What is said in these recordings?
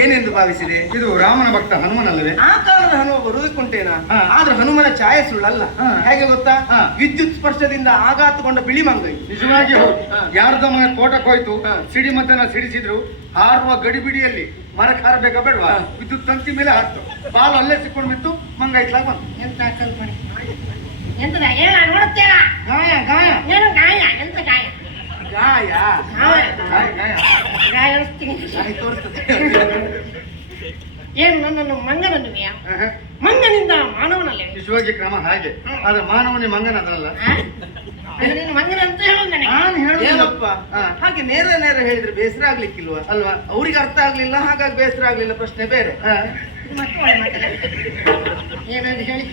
ಏನೆಂದು ಭಾವಿಸಿದೆ? ಇದು ರಾಮನ ಭಕ್ತ ಹನುಮನಲ್ಲವೇ? ಆ ಕಾಲದ ಹನುಮ ಬರುವುದಕ್ಕುಂಟೇನ. ಆದ್ರೆ ಹನುಮನ ಛಾಯೆ ಸುಳ್ಳಲ್ಲ. ಹೇಗೆ ಗೊತ್ತಾ? ವಿದ್ಯುತ್ ಸ್ಪರ್ಶದಿಂದ ಆಘಾತಗೊಂಡ ಬಿಳಿ ಮಂಗೈ. ನಿಜವಾಗಿ ಹೌದು. ಯಾರ್ದ ಮನೆ ಕೋಟಕ್ಕೆ ಹೋಯ್ತು ಸಿಡಿ ಸಿಡಿಮದ್ದನ್ನ ಸಿಡಿಸಿದ್ರು ಹಾರುವ ಗಡಿಬಿಡಿಯಲ್ಲಿ ಮರಕ್ಕೆ ಹಾರಬೇಕಾ ಬೇಡವಾ? ವಿದ್ಯುತ್ ತಂತಿ ಮೇಲೆ ಹಾಕ್ತು ಬಾಲು ಅಲ್ಲೇ ಸಿಕ್ಕೊಂಡು ಬಿತ್ತು ಮಂಗ ಬಂತು. ಎಂತ ಕಲ್ಪನೆ ಎಂತದ ಏನ ನೋಡುತ್ತೇನಾ ಗಾಯ ಗಾಯ. ಏನು ಗಾಯ? ಎಂತ ಗಾಯ. ಗಾಯ. ಗಾಯ ಗಾಯ, ಗಾಯ. ಗಾಯ ಅನಿಸ್ತೀನಿ ಗಾಯ ತೋರಿಸ್ತದೆ ಏನು ನನ್ನನ್ನು ಮಂಗನನ್ನು. ಮಂಗನಿಂದ ಮಾನವನಲ್ಲೇ? ನಿಜವಾಗಿ ಕ್ರಮ ಹಾಗೆ. ಆದ್ರೆ ಮಾನವನೇ ಮಂಗನದಲ್ಲ ನೀನು ಮಂಗನ ಅಂತ ಹೇಳೋದು ನಾನು ಹಾಗೆ ನೇರ ನೇರ ಹೇಳಿದ್ರೆ ಬೇಸರ ಆಗ್ಲಿಕ್ಕಿಲ್ವಾ? ಅಲ್ವಾ? ಅವ್ರಿಗೆ ಅರ್ಥ ಆಗ್ಲಿಲ್ಲ ಹಾಗಾಗಿ ಬೇಸರ ಆಗ್ಲಿಲ್ಲ ಪ್ರಶ್ನೆ ಬೇರೆ. ಏನಾದ್ರು ಹೇಳಿ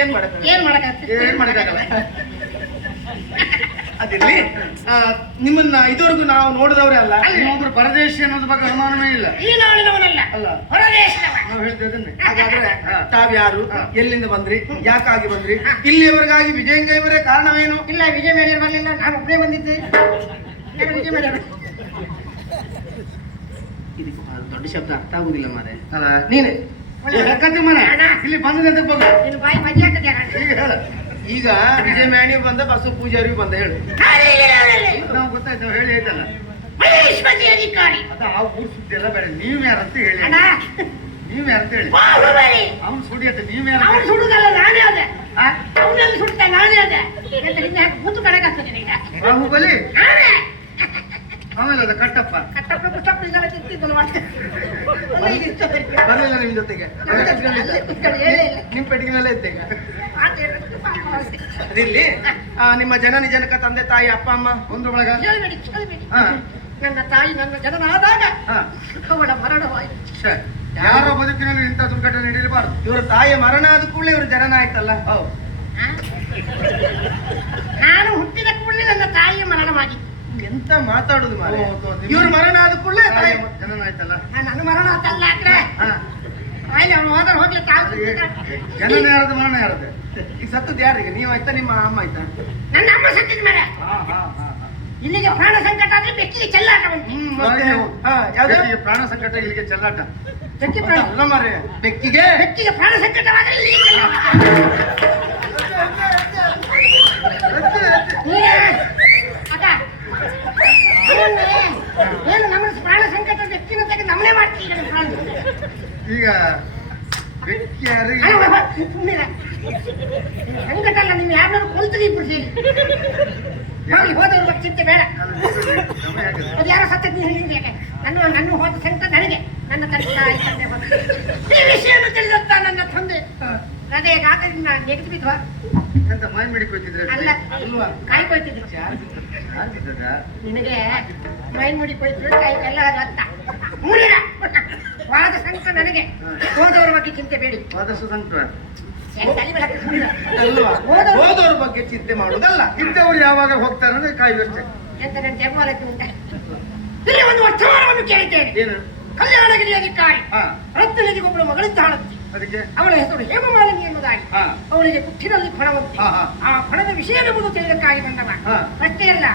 ಏನ್ ಮಾಡಕ್ ಏನ್ ಮಾಡಕ್ ಏನ್ ಮಾಡಕ್ಕಾಗಲ್ಲ? ಅದಿರ್ಲಿ. ನಿಮ್ಮನ್ನ ಇದುವರೆಗೂ ನಾವು ನೋಡಿದವ್ರೆ ಅಲ್ಲ ಇನ್ನೊಬ್ರು ಪರದೇಶಿ ಅನ್ನೋದ್ರ ಬಗ್ಗೆ ಅನುಮಾನವೇ ಇಲ್ಲ. ಈ ನಾಡಿನವನಲ್ಲ ಅಲ್ಲ. ಹೊರದೇಶದವ ನಾವು ಹೇಳಿದ್ದನ್ನೇ ಹಾಗಾದ್ರೆ ಹಾ. ತಾವ್ಯಾರು ಎಲ್ಲಿಂದ ಬಂದ್ರಿ ಯಾಕಾಗಿ ಬಂದ್ರಿ ಇಲ್ಲಿಯವರೆಗಾಗಿ ವಿಜಯಂಗೈವರೇ ಕಾರಣವೇನು? ಇಲ್ಲ ವಿಜಯ ಮೇಳಿಯರ್ ಬರಲಿಲ್ಲ. ನಾನು ಒಬ್ಬನೇ ಬಂದಿದ್ದೆ. ವಿಜಯ ಮೇಳಿಯರ್ ಇದಕ್ಕೆ ದೊಡ್ಡ ಶಬ್ದ ಅರ್ಥ ಆಗುದಿಲ್ಲ ಮಾರೆ. ಅಲ್ಲ ನೀನೆ. ಮನೆ ಇಲ್ಲಿ ಬಂದ್ರೆ? ನಿನ್ನ ಬಾಯಿ ಮಜಾ ಆಗ್ತದೆ ಹೇಳ. ಈಗ ವಿಜಯ ಮ್ಯಾಣಿ ಬಂದ ಬಸವ ಪೂಜಾರಿ ಬಂದ ಹೇಳು. ನಾವು ಗೊತ್ತಾಯ್ತು ಹೇಳಿ ಆಯ್ತಲ್ಲ? ಅಧಿಕಾರಿ. ಅದ ಆ ಊರ್ ಸುದ್ದಿ ಎಲ್ಲ ಬೇಡ ನೀವ್ ಯಾರಂತ ಹೇಳಿ. ನೀವ್ ಯಾರಂತ ಹೇಳಿ. ಅವ್ನು ಸುಡಿಯತ್ತೆ ನೀವ್ ಯಾರು ಅವನು ಸುಡುದಲ್ಲ ನಾನೇ ಅದೇ? ಅವನಲ್ಲಿ ಸುಡ್ತಾ ಅದೇ. ಕೂತು ಬಾಹುಬಲಿ? ಆಮೇಲೆ ಅದ ಕಟ್ಟಪ್ಪ. ಕಟ್ಟಪ್ಪ ಇದೆಲ್ಲ ತಿಂತಿದ್ದನು ಬರ್ಲಿಲ್ಲ ನಿಮ್ ಜೊತೆಗೆ. ನಿಮ್ ಪೆಟ್ಟಿಗೆ ಮೇಲೆ ಇದ್ದೆ ಈಗ ಮಾತು ಹೇಳೋದು ಪಾಪ ಅವಸ್ಥೆ. ಅದಿರ್ಲಿ. ನಿಮ್ಮ ಜನ ನಿಜನಕ ತಂದೆ ತಾಯಿ ಅಪ್ಪ ಅಮ್ಮ ಒಂದು ಬಳಗ. ನನ್ನ ತಾಯಿ ನನ್ನ ಜನನ ಆದಾಗ ಹಾ. ಅವಳ ಮರಣವಾಯಿತು ಯಾರೋ ಯಾರ ಬದುಕಿನಲ್ಲಿ ಇಂಥ ದುರ್ಘಟನೆ ನಡೆಯಬಾರದು. ಇವರ ತಾಯಿಯ ಮರಣ ಆದ ಕೂಡಲೇ ಇವರು ಜನನ ಆಯ್ತಲ್ಲ? ಹೌದು. ನಾನು ಹುಟ್ಟಿದ ಕೂಡಲೇ ನನ್ನ ತಾಯಿಯ ಮರಣವಾಗಿತ್ತು. ಎಂತ ಮಾತಾಡುದು ಮಾರೆ. ಇವ್ರ ಮರಣ ಆದ ಕೂಡಲೇ ಜನನ ಆಯ್ತಲ್ಲ? ನನ್ನ ಮರಣ ಆತಲ್ಲ ಆದ್ರೆ ಹಾ. ಆಯ್ತು ಅವನು ಹೋದ್ರೆ ಹೋಗ್ಲಿ ತಾವು ಜನನ ಯಾರದು ಮರಣ ಯಾರದು ಈಗ ಸತ್ತದ್ ಯಾರಿಗೆ? ನೀವು ಆಯ್ತಾ ನಿಮ್ಮ ಅಮ್ಮ ಆಯ್ತಾ? ನನ್ನ ಅಮ್ಮ ಸತ್ತಿದ ಮೇಲೆ. ಇಲ್ಲಿಗೆ ಪ್ರಾಣ ಸಂಕಟ ಆದ್ರೆ ಬೆಕ್ಕಿಗೆ ಚೆಲ್ಲಾಟ ಪ್ರಾಣ ಸಂಕಟ ಇಲ್ಲಿಗೆ ಚೆಲ್ಲಾಟ. ಬೆಕ್ಕಿ ಪ್ರಾಣ ಅಲ್ಲ ಮಾರೆ ಬೆಕ್ಕಿಗೆ? ಬೆಕ್ಕಿಗೆ ಪ್ರಾಣ ಸಂಕಟವಾದ್ರೆ ಇಲ್ಲಿಗೆ ಚೆಲ್ಲಾಟ. ಏನು? ನಮ್ಮ ಪ್ರಾಣ ಸಂಕಟ ಬೆಕ್ಕಿನ ತೆಗೆದು ನಮ್ಮನೆ ಮಾಡ್ತೀವಿ ಈಗ ಪ್ರಾಣ ಈಗ ವ್ಯಕ್ತಿ ಯಾರು ಅಲ್ಲ, ಅಲ್ಲ, ಸುಮ್ನಿರ. ಸಂಕಟ ಅಲ್ಲ ನೀವು ಯಾರನ್ನಾರು ಕೊಲ್ತೀರಿ ಇಬ್ರು ಸೇರಿ. ಹೋಗ್ಲಿ ಹೋದವ್ರ ಚಿಂತೆ ಬೇಡ. ಅದು ಯಾರೋ ಸತ್ತ ನೀವು ನನ್ನ ನನ್ನ ಹೋದ ಸಂಕಟ ನನಗೆ. ನನ್ನ ತಂದೆ ತಾಯಿ ತಂದೆ ಹೋದ ಈ ವಿಷಯವನ್ನು ತಿಳಿದಂತ ನನ್ನ ತಂದೆ. ಅದೇ ಗಾತ್ರದಿಂದ ನೆಗೆದು ಬಿದ್ವ ಎಂತ ಮೈ ಮಿಡಿಕೊಯ್ತಿದ್ರೆ ಅಲ್ಲ ಅಲ್ವಾ? ಕಾಯ್ಕೊಯ್ತಿದ್ರು ನಿನಗೆ ಮೈ ಮುಡಿ ಕೊಯ್ತು ಕೈ ಎಲ್ಲ ರಕ್ತ. ಮುರಿದ ವಾದ ಸಂಕಟ ನನಗೆ. ಹೋದವರ ಬಗ್ಗೆ ಚಿಂತೆ ಬೇಡಿ. ವಾದ ಸಂಕಟ? ಹೋದವ್ರ ಬಗ್ಗೆ ಚಿಂತೆ ಮಾಡುದಲ್ಲ ಇಂಥವ್ರು ಯಾವಾಗ ಹೋಗ್ತಾರೆ ಅಂದ್ರೆ ಕಾಯುವಷ್ಟೇ ಎಂತ ನನ್ನ ಜನ್ಮಲಕ್ಕೆ ಉಂಟ? ಇಲ್ಲಿ ಒಂದು ವರ್ತಮಾನವನ್ನು ಕೇಳಿದ್ದೇನೆ. ಏನು? ಕಲ್ಯಾಣಗಿರಿ ಅಧಿಕಾರಿ ಹಾ. ರತ್ನಗಿರಿಗೊಬ್ಬಳು ಮಗಳಿದ್ದಾಳಂತೆ. ಅದಕ್ಕೆ ಅವಳ ಹೆಸರು ಹೇಮಮಾಲಿನಿ ಎನ್ನುವುದಾಗಿ. ಅವಳಿಗೆ ಕುಟ್ಟಿನಲ್ಲಿ ಫಣವಂತೆ. ಆ ಫಣದ ವಿಷಯವೆಂಬುದು ತಿಳಿದಕ್ಕಾಗಿ ಬಂದವ. ಅಷ್ಟೇ ಅಲ್ಲ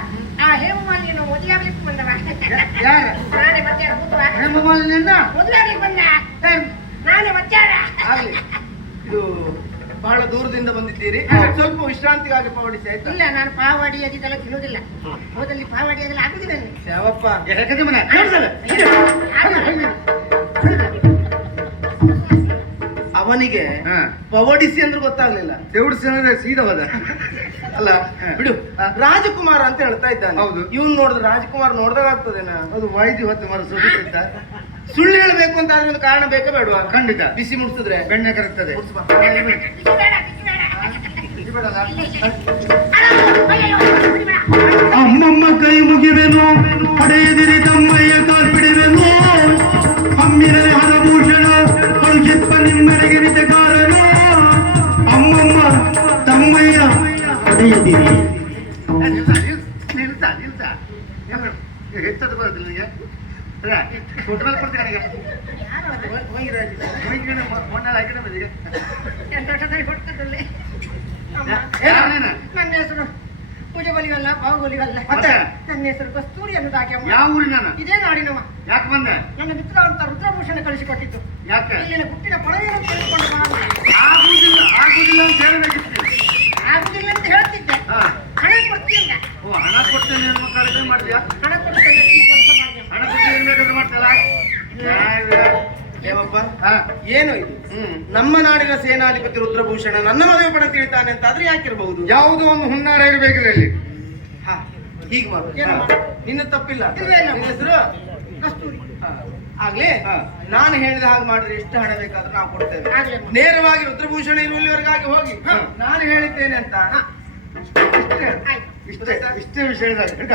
ಆ ಹೇಮಮಾಲಿನಿಯನ್ನು ಮದುವೆಯಾಗಲಿಕ್ಕೆ ಬಂದವ. ನಾನೇ ಮತ್ತೆ ಹೇಮಮಾಲಿನಿಯನ್ನ? ಮದುವೆಯಾಗಲಿಕ್ಕೆ ಬಂದ? ನಾನೇ ಮತ್ತೆ ಇದು ಬಹಳ ದೂರದಿಂದ ಬಂದಿದ್ದೀರಿ. ಸ್ವಲ್ಪ ವಿಶ್ರಾಂತಿಗಾಗಿ ಪವಡಿಸಿ ಆಯ್ತು? ಇಲ್ಲ ನಾನು ಪಾವಾಡಿ ಅದೆಲ್ಲ ತಿನ್ನೋದಿಲ್ಲ ಹೋದಲ್ಲಿ ಪಾವಾಡಿ ಅದೆಲ್ಲ ನನಗೆ. ಯಾವಪ್ಪ? ಅವನಿಗೆ ಹಾ. ಪವಡಿಸಿ ಅಂದ್ರೆ ಗೊತ್ತಾಗ್ಲಿಲ್ಲ. ದೇವಡಿಸಿ ಅಂದ್ರೆ ಸೀದಾ ಹೋದ ಅಲ್ಲ ಬಿಡು. ರಾಜಕುಮಾರ ಅಂತ ಹೇಳ್ತಾ ಇದ್ದಾನೆ. ಹೌದು. ಇವನ್ ನೋಡಿದ್ರೆ ರಾಜಕುಮಾರ್ ನೋಡ್ದಾಗ ಆಗ್ತದೇನ ಅದು ವಾಯ್ದಿ ಹೊತ್ತು ಮರ ಸುರಿತ ಸುಳ್ಳು ಹೇಳ್ಬೇಕು ಅಂತ ಆದ್ರೆ ಒಂದು ಕಾರಣ ಬೇಕೇ ಬೇಡುವ? ಖಂಡಿತ. ಬಿಸಿ ಮುಟ್ಸಿದ್ರೆ ಬೆಣ್ಣೆ ಕರಗ್ತದೆ. ಅಮ್ಮಮ್ಮ ಕೈ ಮುಗಿವೆನು ಪಡೆಯದಿರಿ ತಮ್ಮಯ್ಯ. ನಿಲ್ಸ, ನಿಲ್ಸ. ಹೆಚ್ಚದು ಬರೋದಿಲ್ಲ ನಿಮಗೆ ಅಲ್ಲ ಫೋಟೋ ಮೇಲೆ ಕೊಡ್ತೀನಿ ನನಗೆ? ಯಾರು ಅದು? ಹೋಗಿ ಮೊನ್ನೆ ಹಾಕಿದ ಮದುವೆ ಎಂಟು ವರ್ಷದಲ್ಲಿ ಹುಡ್ಕದಲ್ಲಿ ಅಮ್ಮ, ಯಾರು ನೀನು? ನನ್ನ ಹೆಸರು ಪೂಜೆ ಬಲಿವಲ್ಲ ಬಾವು ಬಲಿವಲ್ಲ ಮತ್ತೆ? ನನ್ನ ಹೆಸರು ಕಸ್ತೂರಿ ಅನ್ನೋದಾಗಿ ಯಾವ ಊರಿನ ಇದೇ ನಾಡಿನವ. ಯಾಕೆ ಬಂದೆ? ನನ್ನ ಮಿತ್ರ ಅಂತ ರುದ್ರಭೂಷಣ ಕಳಿಸಿಕೊಟ್ಟಿದ್ದು. ಯಾಕೆ? ಇಲ್ಲಿನ ಹುಟ್ಟಿನ ಪೊಳವೆಯನ್ನು ತಿಳಿದುಕೊಂಡು ಬಾ ಅಂತ. ಆಗುದಿಲ್ಲ ಆಗುದಿಲ್ಲ ಅಂತ ಹೇಳಬೇಕಿತ್ತು ಆಗುದಿಲ್ಲ ಅಂತ ಹೇಳ್ತಿದ್ದೆ ಹಾ ಹಣ ಕೊಡ್ತೀಯ ಓ ಹಣ ಕೊಡ್ತೇನೆ ಅನ್ನೋ ಕಡಿಮೆ ಮಾಡಿದ್ಯಾ ಹಣ ಕೊಡ್ತೇನೆ ಈ ಕೆಲಸ ಮಾಡಿ ಹಣ ಕೊಟ್ಟು ಏನ್ ಇದು? ಹ್ಮ್. ನಮ್ಮ ನಾಡಿನ ಸೇನಾಧಿಪತಿ ರುದ್ರಭೂಷಣ ನನ್ನ ಮದುವೆ ಪಡ ತಿಳಿತಾನೆ ಅಂತ ಆದ್ರೆ ಯಾಕಿರಬಹುದು? ಯಾವುದೋ ಒಂದು ಹುನ್ನಾರ ಇರಬೇಕಿಲ್ಲ ಇಲ್ಲಿ. ಹಾ ಹೀಗೆ ಮಾಡು? ನಿನ್ನ ತಪ್ಪಿಲ್ಲ. ಹೆಸರು ಕಸ್ತೂರಿ. ಆಗ್ಲಿ ಹಾ. ನಾನು ಹೇಳಿದ ಹಾಗೆ ಮಾಡಿದ್ರೆ ಎಷ್ಟು ಹಣ ಬೇಕಾದ್ರೂ ನಾವು ಕೊಡ್ತೇವೆ. ನೇರವಾಗಿ ರುದ್ರಭೂಷಣ ಇರುವಲ್ಲಿವರೆಗಾಗಿ ಹೋಗಿ. ನಾನು ಹೇಳಿದ್ದೇನೆ ಅಂತ. ಇಷ್ಟ. ಇಷ್ಟೇ ಇಷ್ಟೇ ವಿಷಯದಾಗ